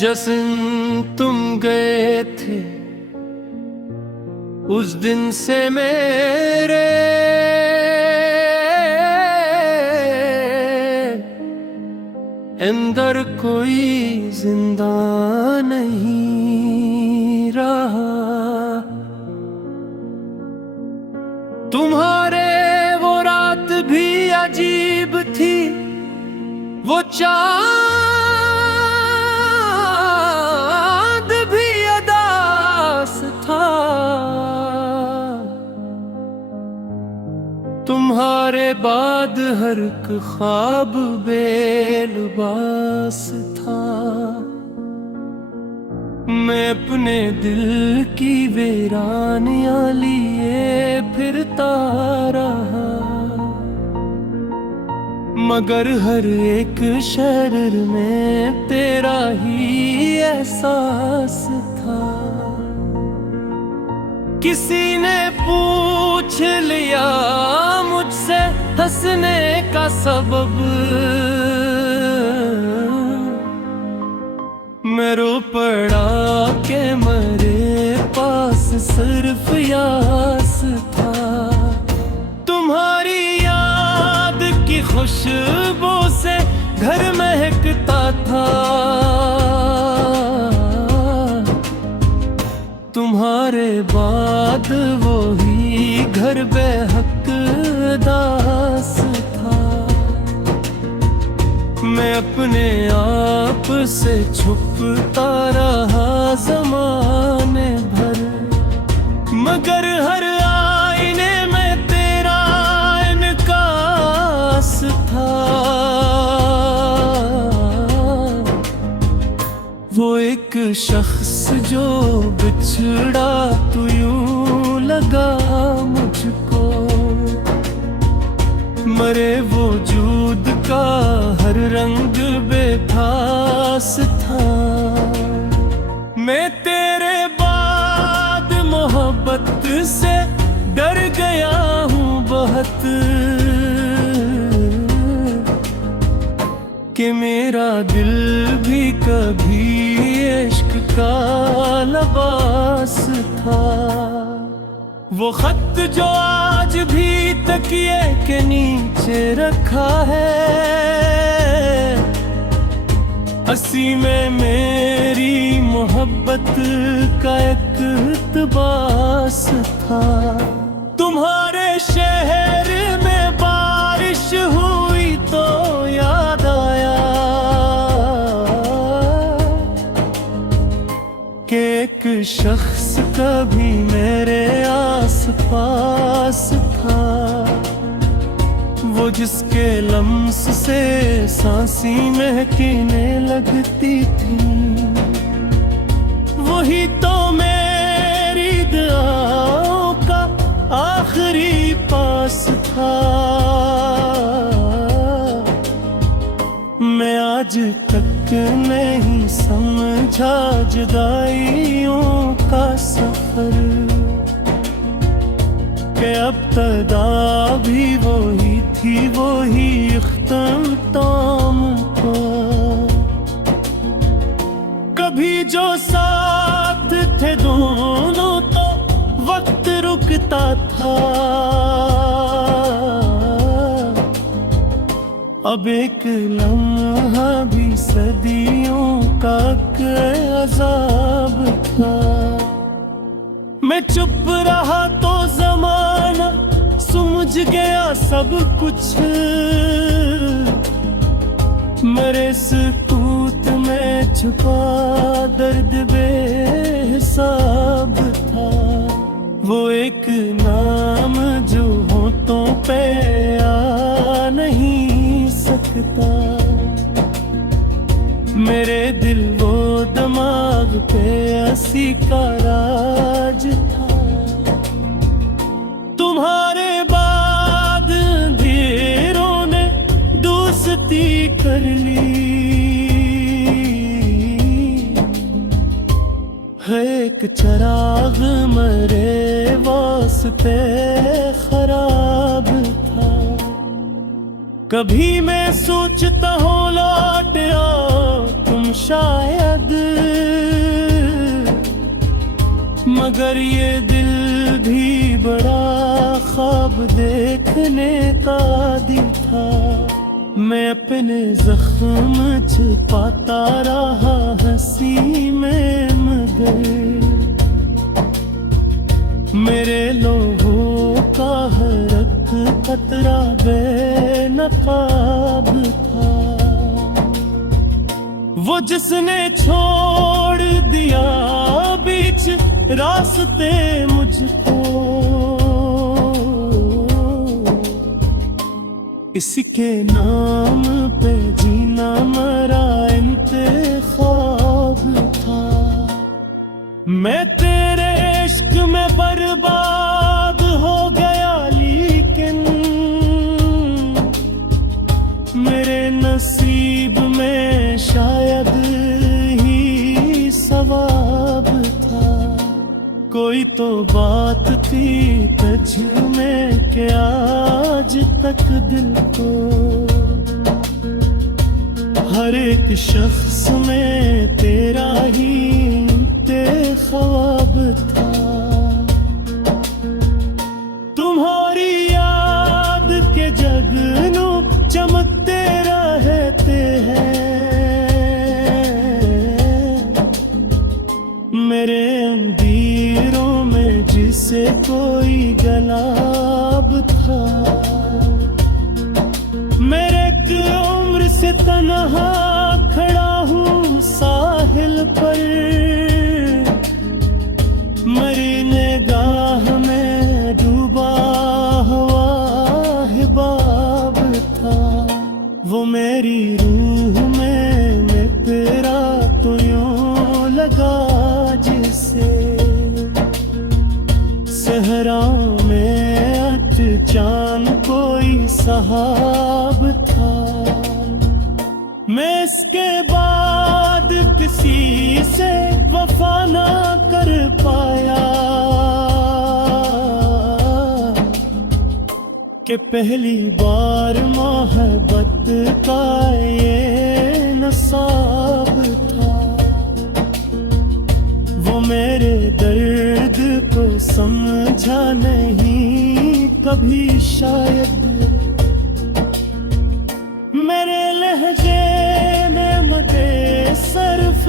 जिस दिन तुम गए थे उस दिन से मेरे अंदर कोई जिंदा नहीं रहा। तुम्हारे वो रात भी अजीब थी, वो चांद भी अदास था। तुम्हारे बाद हर एक ख्वाब बेलबास था। मैं अपने दिल की वीरानियां लिए फिरता रहा, मगर हर एक शहर में तेरा ही एहसास था। किसी ने पूछ लिया मुझसे हंसने का सबब, मैं रो पड़ा के मेरे पास सिर्फ यास था। तुम्हारी याद की खुशबू से घर महकता था। तुम्हारे बाद वो ही घर बेहक दास था। मैं अपने आप से छुपता रहा ज़माने भर, मगर हर आईने में तेरा इनकास था। वो एक शख्स जो बिछड़ा तू यूं लगा मुझको, मरे वजूद का हर रंग बेखास था। मैं तेरे बाद मोहब्बत से डर गया हूँ बहुत, कि मेरा दिल भी कभी इश्क का लिबास था। वो खत जो आज भी तकिए के नीचे रखा है, हंसी में मेरी मोहब्बत का इक़्तिबास था। तुम्हारे शहर में बारिश हुई तो याद आया कि एक शख्स कभी मेरे आस पास था। वो जिसके लम्स से सांसी महकने लगती थी, वही तो मेरी दुआओं का आखिरी पास था। मैं आज तक नहीं समझा जुदाइयों का सफर, कि अब्तदा भी वही थी वही इख्तिताम को। कभी जो साथ थे दोनों तो वक्त रुकता था, अब एक लम्हा भी सदियों का अज़ाब था। मैं चुप रहा तो ज़माना समझ गया सब कुछ, मेरे सकूत में छुपा दर्द बेहिसाब था। वो एक नाम जो होठों पे आ नहीं सकता, मेरे दिल वो दिमाग पे हंसी का राज था। तुम्हारे बाद अंधेरों ने दोस्ती कर ली, एक चिराग मेरे वास्ते खराब था। कभी मैं सोचता हूँ लौट आओ तुम शायद, मगर ये दिल भी बड़ा ख्वाब देखने का आदी था। मैं अपने जख्म छुपाता रहा हंसी में, मगर मेरे लोगों का हर एक खतरा बेनकाब था। वो जिसने छोड़ दिया बीच रास्ते मुझको, इसी के नाम पे जीना मरा इंतखाब था। मैं तेरे इश्क में बर्बाद हो गया, लेकिन मेरे नसीब में शायद ही सवाब था। कोई तो बात थी तुझ में कि आज तक दिल को हर एक शख्स में तेरा ही ख्वाब था। तुम्हारी याद के जगनू चमकते रहते हैं, मेरे अंधेरों में जिसे कोई गलाब था। मेरे एक उम्र से तन्हा खड़ा हूँ साहिल पर, मरी निगाह में डूबा हुआ हिबाब था। वो मेरी रूह में तेरा तो यूं लगा जिसे सहरा में अट चांद कोई सहाब था। मैं इसके बाद किसी से वफा ना कर पाया कि पहली बार मोहब्बत का ये नसाब था। वो मेरे दर्द को समझा नहीं कभी शायद, मेरे लहजे ने मुझे सर्फ